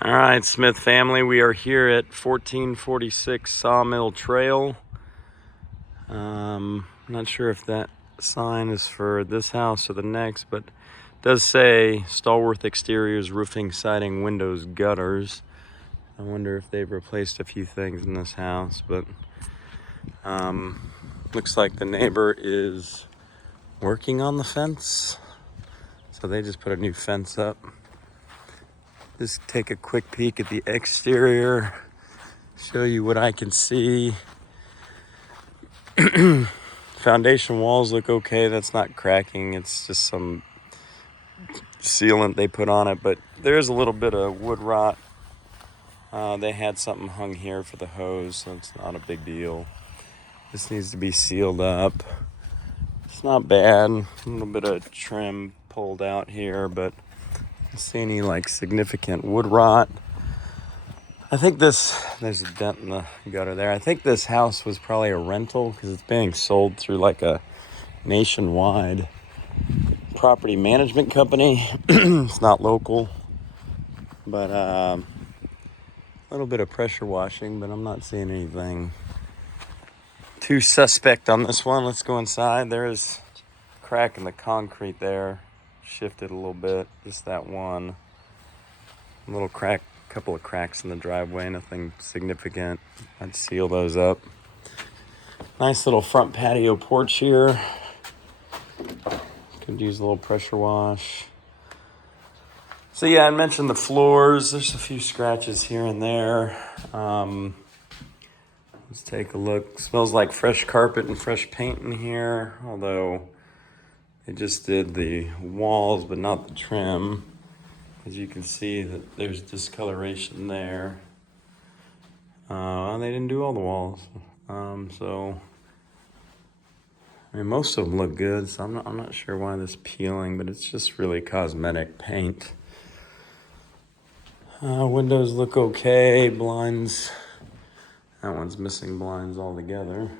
All right, Smith family, we are here at 1446 Sawmill Trail. Not sure if that sign is for this house or the next, but it does say Stallworth Exteriors, Roofing, Siding, Windows, Gutters. I wonder if they've replaced a few things in this house, but looks like the neighbor is working on the fence. So they just put a new fence up. Just take a quick peek at the exterior, show you what I can see. Foundation walls look okay. That's not cracking. It's just some sealant they put on it, but there's a little bit of wood rot. They had something hung here for the hose, so it's not a big deal. This needs to be sealed up. It's not bad. A little bit of trim pulled out here, but I don't see any like significant wood rot. I think there's a dent in the gutter there. I think this house was probably a rental because it's being sold through like a nationwide property management company. It's not local, but a little bit of pressure washing, but I'm not seeing anything too suspect on this one. Let's go inside. There is a crack in the concrete there. Shifted a little bit, just that one. A little crack, couple of cracks in the driveway, nothing significant. I'd seal those up. Nice little front patio porch here. Could use a little pressure wash. So yeah, I mentioned the floors. There's a few scratches here and there. Let's take a look. Smells like fresh carpet and fresh paint in here, although they just did the walls but not the trim. As you can see that there's discoloration there. They didn't do all the walls. So I mean, most of them look good, so I'm not sure why this peeling, but it's just really cosmetic paint. Windows look okay. Blinds, that one's missing blinds altogether.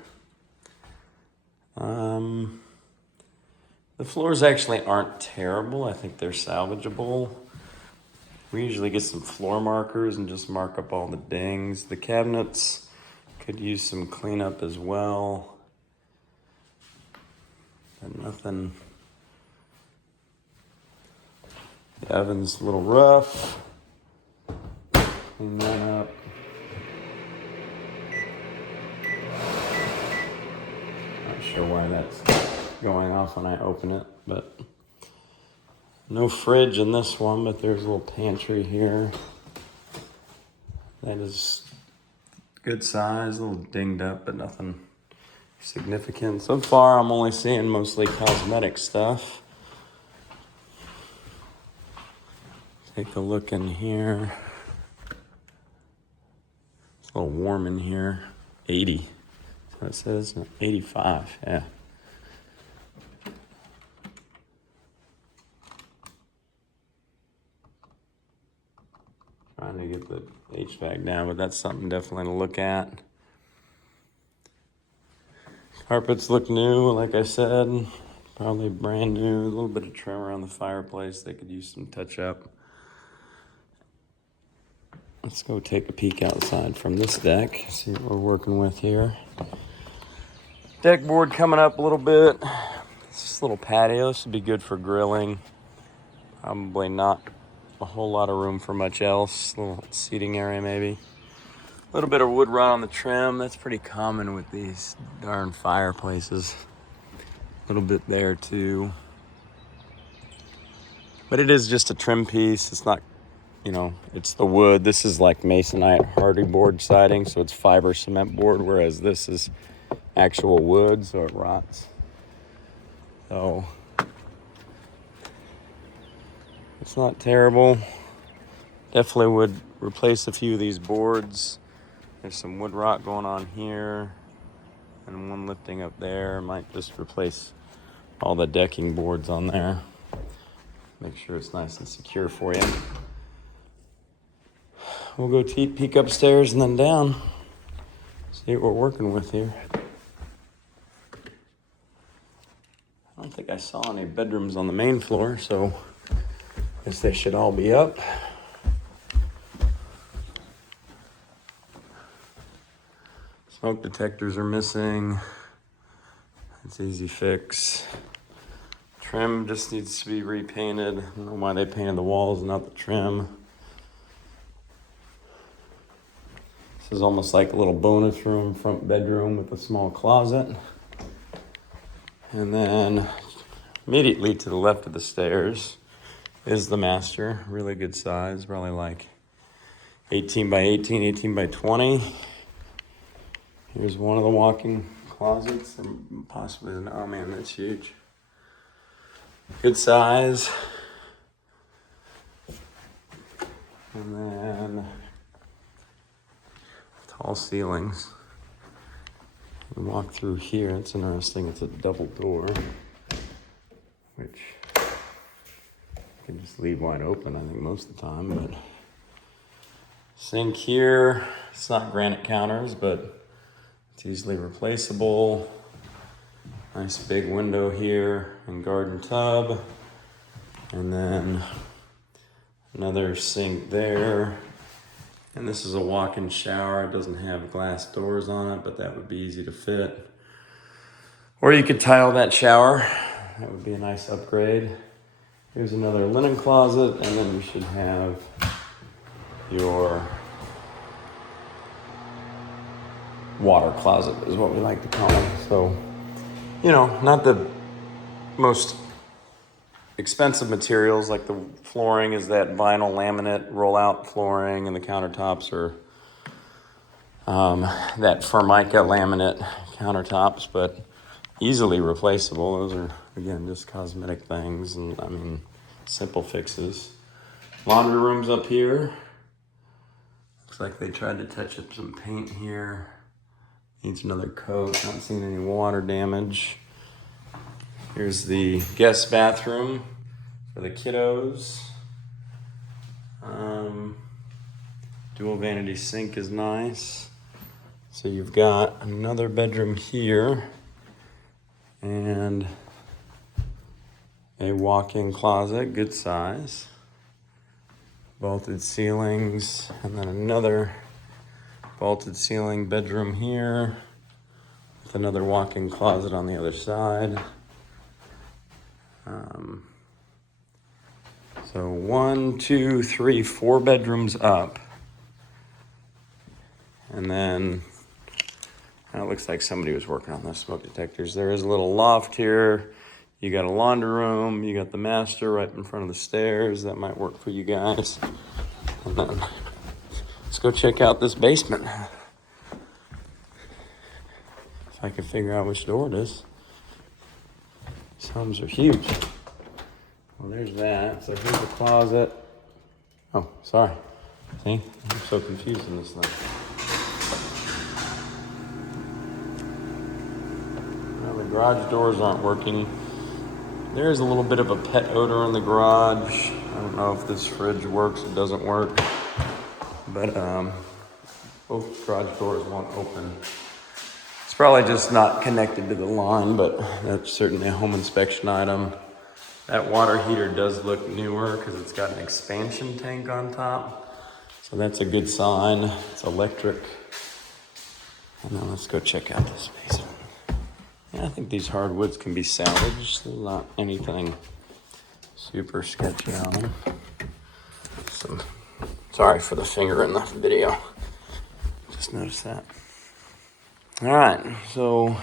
The floors actually aren't terrible. I think they're salvageable. We usually get some floor markers and just mark up all the dings. The cabinets could use some cleanup as well. And nothing. The oven's a little rough. Clean that up. Not sure why that's going off when I open it, but no fridge in this one, but there's a little pantry here. That is good size, a little dinged up, but nothing significant. So far, I'm only seeing mostly cosmetic stuff. Take a look in here. It's a little warm in here. 80. So it says 85, yeah. Trying to get the HVAC down, but that's something definitely to look at. Carpets look new, like I said, probably brand new. A little bit of trim around the fireplace. They could use some touch up. Let's go take a peek outside from this deck, see what we're working with here. Deck board coming up a little bit. This little patio, this would be good for grilling. Probably not a whole lot of room for much else. A little seating area maybe. A little bit of wood rot on the trim. That's pretty common with these darn fireplaces. A little bit there too. But it is just a trim piece. It's not, it's the wood. This is like masonite hardy board siding, so it's fiber cement board, whereas this is actual wood, so it rots. So it's not terrible. Definitely would replace a few of these boards. There's some wood rot going on here and one lifting up there. Might just replace all the decking boards on there. Make sure it's nice and secure for you. We'll go peek upstairs and then down. See what we're working with here. I don't think I saw any bedrooms on the main floor, so I guess they should all be up. Smoke detectors are missing. It's easy fix. Trim just needs to be repainted. I don't know why they painted the walls, not the trim. This is almost like a little bonus room, front bedroom with a small closet. And then immediately to the left of the stairs is the master. Really good size, probably like 18 by 18, 18 by 20. Here's one of the walk-in closets, or possibly, oh man, that's huge. Good size. And then tall ceilings. You walk through here, it's interesting, it's a double door, which you can just leave wide open, I think, most of the time, but sink here, it's not granite counters, but it's easily replaceable. Nice big window here and garden tub. And then another sink there. And this is a walk-in shower. It doesn't have glass doors on it, but that would be easy to fit. Or you could tile that shower. That would be a nice upgrade. Here's another linen closet, and then you should have your water closet is what we like to call it. So, you know, not the most expensive materials, like the flooring is that vinyl laminate rollout flooring, and the countertops are that Formica laminate countertops, but easily replaceable. Those are, again, just cosmetic things, and I mean, simple fixes. Laundry room's up here. Looks like they tried to touch up some paint here. Needs another coat, not seeing any water damage. Here's the guest bathroom for the kiddos. Dual vanity sink is nice. So you've got another bedroom here and a walk-in closet, good size. Vaulted ceilings, and then another vaulted ceiling bedroom here with another walk-in closet on the other side. So 1, 2, 3, 4 bedrooms up. And then it looks like somebody was working on those smoke detectors. There is a little loft here. You got a laundry room. You got the master right in front of the stairs. That might work for you guys. And then let's go check out this basement. If I can figure out which door it is. These homes are huge. Well, there's that. So here's the closet. Oh, sorry. See? I'm so confused in this thing. Well, the garage doors aren't working. There is a little bit of a pet odor in the garage. I don't know if this fridge works or doesn't work. But both garage doors won't open. It's probably just not connected to the line, but that's certainly a home inspection item. That water heater does look newer because it's got an expansion tank on top. So that's a good sign. It's electric. And then let's go check out this basement. Yeah, I think these hardwoods can be salvaged. There's not anything super sketchy on them. Sorry for the finger in the video. Just noticed that. All right, so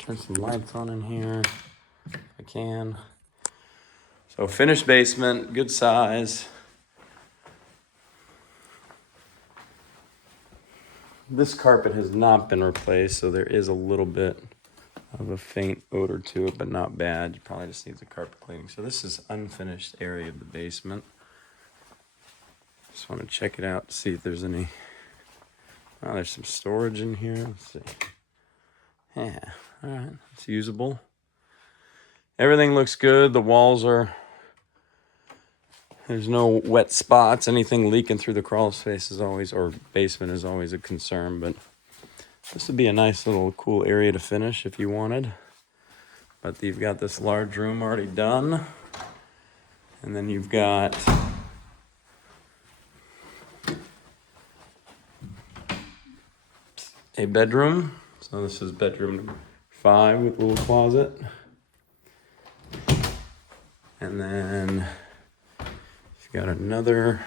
turn some lights on in here if I can. So finished basement, good size. This carpet has not been replaced, so there is a little bit of a faint odor to it, but not bad. It probably just needs a carpet cleaning. So this is unfinished area of the basement. Just want to check it out to see if there's any. Oh, there's some storage in here. Let's see. Yeah, all right, it's usable. Everything looks good. The walls are, there's no wet spots. Anything leaking through the crawl space is always, or basement is always a concern, but this would be a nice little cool area to finish if you wanted. But you've got this large room already done. And then you've got a bedroom. So this is bedroom number 5 with a little closet. And then you've got another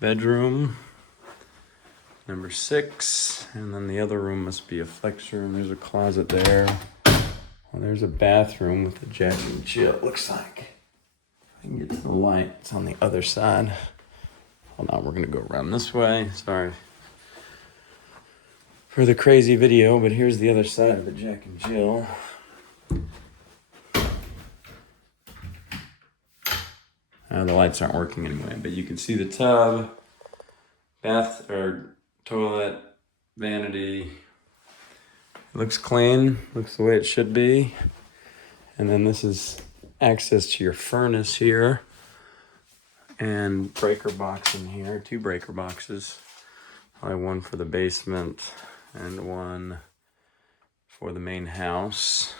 bedroom, number 6. And then the other room must be a flex room. There's a closet there. Well, there's a bathroom with a jack and jill, it looks like. I can get to the light. It's on the other side. Hold on, we're gonna go around this way. Sorry for the crazy video, but here's the other side of the Jack and Jill. The lights aren't working anyway, but you can see the tub, bath or toilet, vanity. It looks clean, looks the way it should be. And then this is access to your furnace here. And breaker box in here, 2 breaker boxes. Probably one for the basement and one for the main house.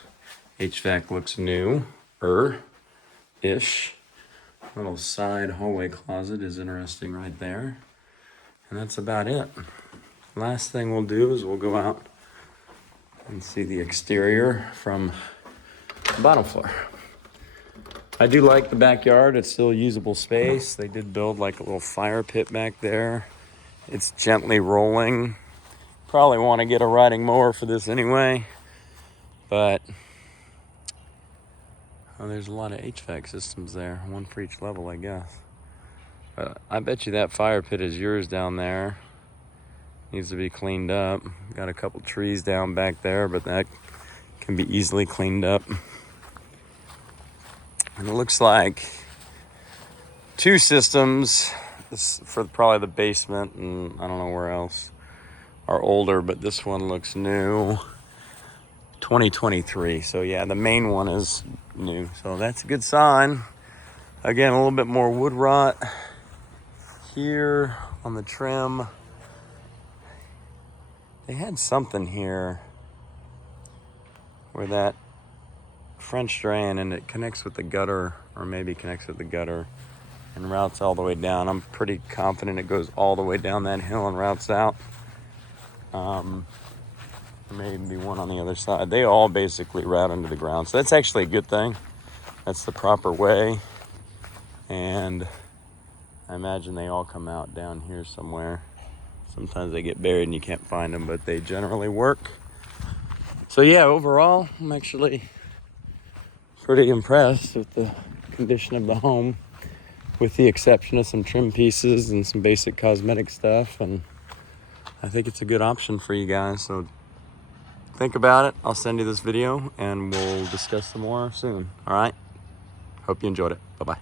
HVAC looks new-ish. Little side hallway closet is interesting right there. And that's about it. Last thing we'll do is we'll go out and see the exterior from the bottom floor. I do like the backyard. It's still usable space. They did build like a little fire pit back there. It's gently rolling. Probably want to get a riding mower for this anyway, but there's a lot of HVAC systems there, one for each level, I guess. But I bet you that fire pit is yours down there. Needs to be cleaned up. Got a couple trees down back there, but that can be easily cleaned up. And it looks like 2 systems, this for probably the basement and I don't know where else, are older, but this one looks new. 2023. So yeah, the main one is new. So that's a good sign. Again, a little bit more wood rot here on the trim. They had something here where that French drain and it connects with the gutter, or maybe connects with the gutter and routes all the way down. I'm pretty confident it goes all the way down that hill and routes out. Maybe one on the other side. They all basically route into the ground. So that's actually a good thing. That's the proper way. And I imagine they all come out down here somewhere. Sometimes they get buried and you can't find them, but they generally work. So yeah, overall, I'm actually pretty impressed with the condition of the home, with the exception of some trim pieces and some basic cosmetic stuff. And I think it's a good option for you guys. So think about it. I'll send you this video and we'll discuss some more soon. All right. Hope you enjoyed it. Bye-bye.